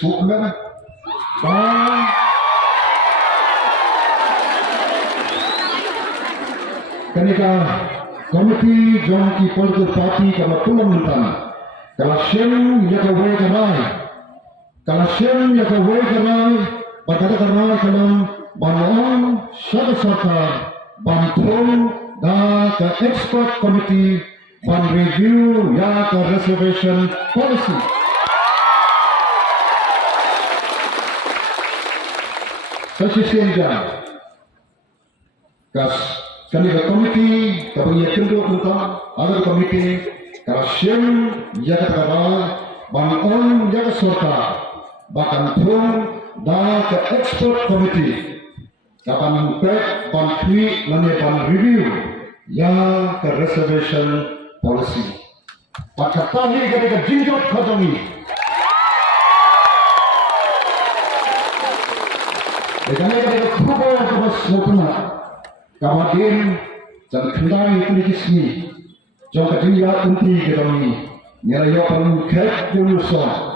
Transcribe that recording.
Scotland dan ketika komiti jangki political party kalau Pulantan kalau Shem yang kawai kerai kalau Shem yang kawai kerai berkata kerai kalau bantuan sarkar bantuan dan ke expert committee ban review ya ke reservation policy. Sesungguhnya, kas ketika komiti kabinet kenduk tentang agar komiti kerasian jaga kawal bangun jaga serta bahkan pun dah ke expert komiti kapan pek bantui lani ban review yang ke reservation policy. Pada tadi ketika jinjot kajongi. Dengan ketika kubur kubur semua kawatin dan kendali kulikismi jangka dia unti kedangi nilai yang kek jurusan